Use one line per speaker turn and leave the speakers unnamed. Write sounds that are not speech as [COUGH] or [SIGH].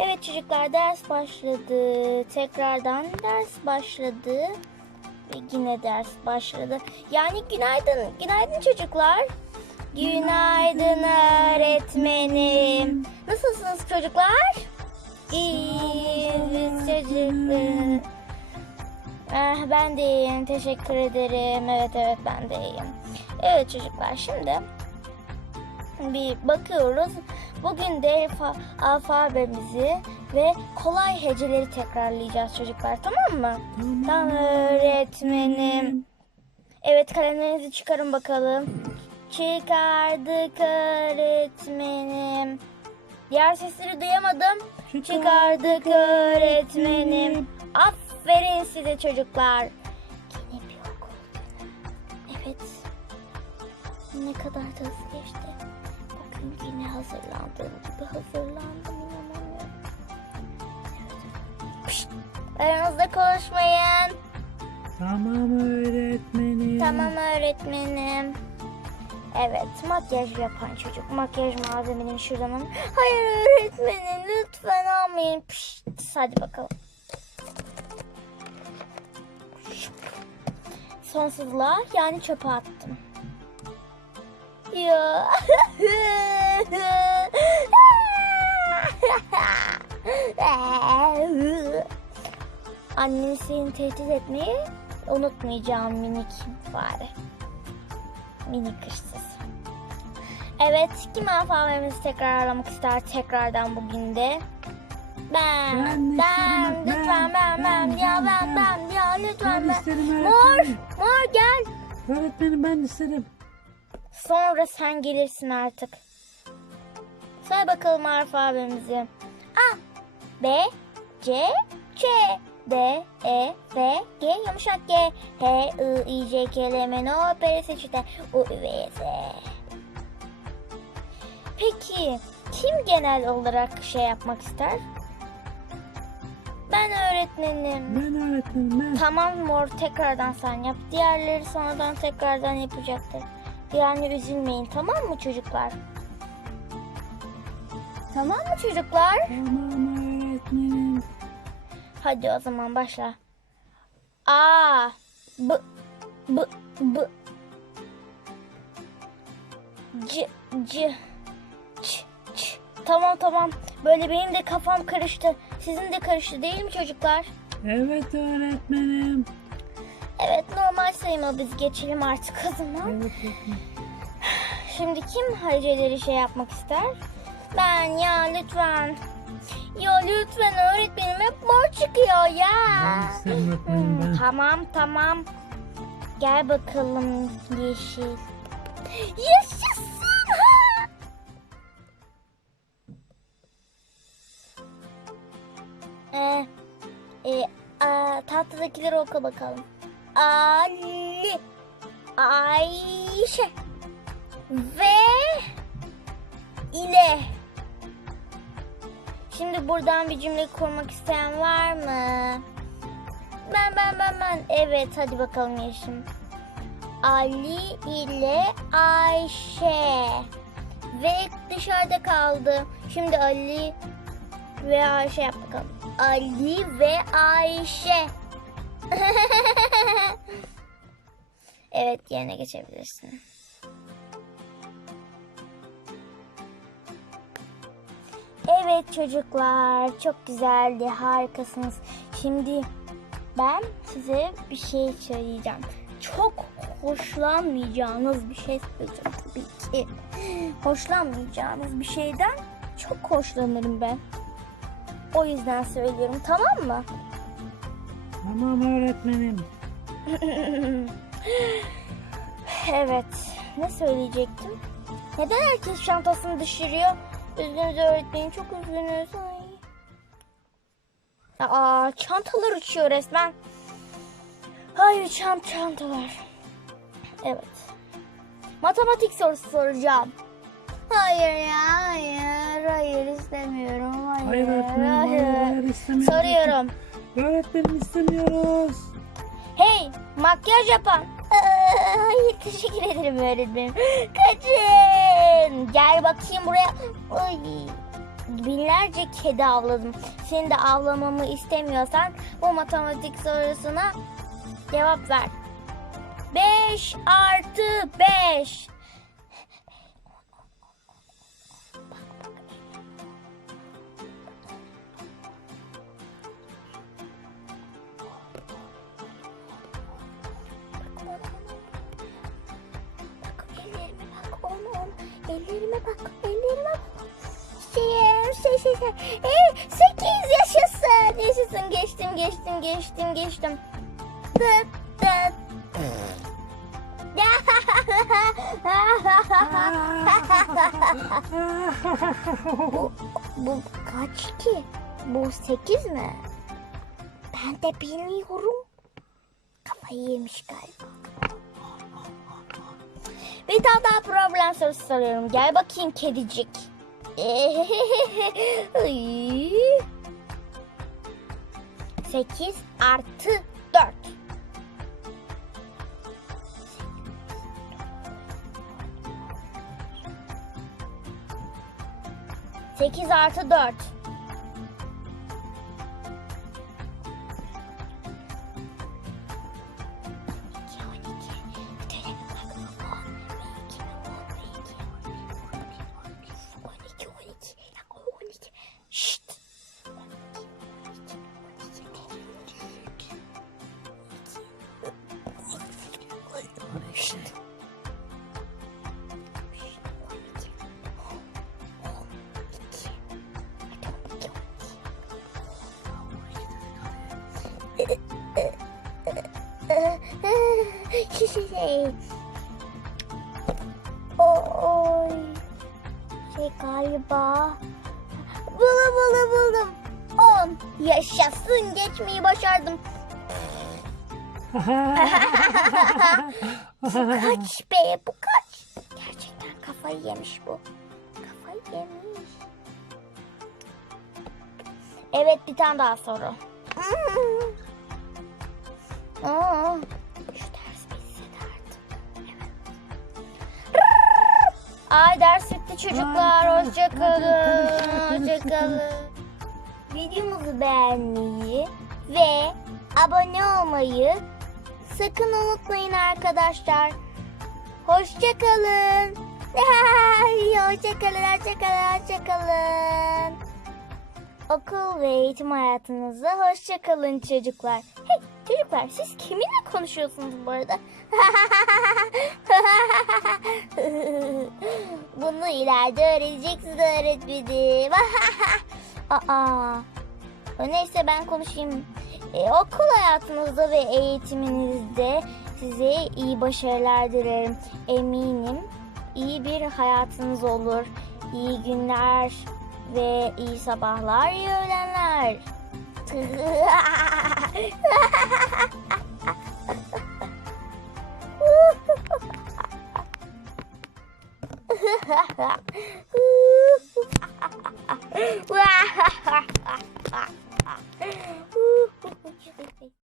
Evet çocuklar ders başladı. Tekrardan ders başladı. Ve yine ders başladı. Yani günaydın. Günaydın çocuklar. Günaydın öğretmenim. Nasılsınız çocuklar? İyiyiz çocuklar. Ah, ben de iyiyim. Teşekkür ederim. Evet evet ben de iyiyim. Evet çocuklar şimdi bir bakıyoruz. Bugün de alfa- alfabemizi ve kolay heceleri tekrarlayacağız çocuklar tamam mı? Tamam öğretmenim. Evet kalemlerinizi çıkarın bakalım. Çıkardık öğretmenim. Diğer sesleri duyamadım. Çıkardık öğretmenim. Aferin size çocuklar. Yine bir okul. Evet. Ne kadar da hızlı geçti. Bakın yine hazırlandığım gibi hazırlandım. inanamıyorum. Pişt, aranızda konuşmayın.
Tamam öğretmenim.
Tamam öğretmenim. Evet makyaj yapan çocuk. Makyaj malzemeleri şuradan alın. Hayır öğretmenim lütfen almayın. Pişt, hadi bakalım. Sonsuzluğa yani çöpe attım. Ya. Annen seni tehdit etmeyi unutmayacağım minik fare. Minik hırsız. Evet, kim alfabemizi tekrarlamak ister tekrardan bugün de? Ben,
Ben
lütfen ben,
ben,
ben, ya ben,
ben,
ya lütfen
Ben
Mor, mor gel.
Öğretmenim ben isterim.
Sonra sen gelirsin artık. Say bakalım alfabemizi. A, B, C, Ç, D, E, F, G, yumuşak G, H, I, I, J, K, L, M, N, O, P, R, S, Ç, T, U, Ü, V, Z. Peki kim genel olarak şey yapmak ister? Ben öğretmenim.
Ben öğretmenim ben.
Tamam mor tekrardan sen yap. Diğerleri sonradan tekrardan yapacaktır. Yani üzülmeyin tamam mı çocuklar? Tamam mı çocuklar?
Tamam öğretmenim.
Hadi o zaman başla. A B B B C C Ç Ç Tamam tamam. Böyle benim de kafam karıştı. Sizin de karıştı değil mi çocuklar?
Evet öğretmenim.
Evet normal sayıma biz geçelim artık o zaman.
Evet.
Şimdi kim heceleri şey yapmak ister? Ben ya lütfen. Ya lütfen öğretmenim hep mor çıkıyor ya.
Ben öğretmenim ben.
Tamam tamam. Gel bakalım yeşil. Yaşasın. ha! Ee, e, a, tahtadakileri oku bakalım. Ali, Ayşe ve ile. Şimdi buradan bir cümle kurmak isteyen var mı? Ben ben ben ben. Evet hadi bakalım Yeşim. Ali ile Ayşe. Ve dışarıda kaldı. Şimdi Ali ve Ayşe yap bakalım. Ali ve Ayşe. [LAUGHS] evet yerine geçebilirsin. Evet çocuklar çok güzeldi harikasınız. Şimdi ben size bir şey söyleyeceğim. Çok hoşlanmayacağınız bir şey söyleyeceğim tabii ki. Hoşlanmayacağınız bir şeyden çok hoşlanırım ben. O yüzden söylüyorum tamam mı?
Tamam öğretmenim.
Evet. Ne söyleyecektim? Neden herkes çantasını düşürüyor? Üzgünüz öğretmenim çok üzgünüz. Ay. Aa çantalar uçuyor resmen. Ay uçan çantalar. Evet. Matematik sorusu soracağım. Hayır ya hayır hayır istemiyorum hayır
Hayır öğretmenim. Hayır, istemiyoruz.
Soruyorum.
Öğretmenim istemiyoruz.
Hey makyaj yapan. [LAUGHS] Hayır teşekkür ederim öğretmenim. Kaçın. Gel bakayım buraya. Ay. binlerce kedi avladım. De avlamamı istemiyorsan bu matematik sorusuna cevap ver. 5 artı 5. Ellerime bak. Ellerime bak. Şey, şey, şey, şey. Ee, sekiz yaşasın. Yaşasın. Geçtim, geçtim, geçtim, geçtim. Dıt, dıt. bu, bu kaç ki? Bu sekiz mi? Ben de bilmiyorum. Kafayı yemiş galiba. Bir tane daha problem sorusu soruyorum. Gel bakayım kedicik. 8 artı 4. Sekiz artı dört. Şey. Oy. Şey galiba. Buldum buldum buldum. 10. Yaşasın geçmeyi başardım. [LAUGHS] Kaç be bu kaç? Gerçekten kafayı yemiş bu. Kafayı yemiş. Evet bir tane daha soru. [LAUGHS] Aa, Ay ders bitti çocuklar. Hoşçakalın. Hoşçakalın. Videomuzu beğenmeyi ve abone olmayı sakın unutmayın arkadaşlar. Hoşçakalın. [LAUGHS] Hoşçakalın, hoşçakalın, hoşçakalın. Okul ve eğitim hayatınızda hoşçakalın çocuklar. Hey çocuklar siz kiminle konuşuyorsunuz bu arada? [LAUGHS] Bunu ileride öğreneceksiniz öğretmenim. [LAUGHS] Aa, neyse ben konuşayım. E, okul hayatınızda ve eğitiminizde size iyi başarılar dilerim. Eminim iyi bir hayatınız olur. İyi günler ve iyi sabahlar, iyi öğlenler. [LAUGHS]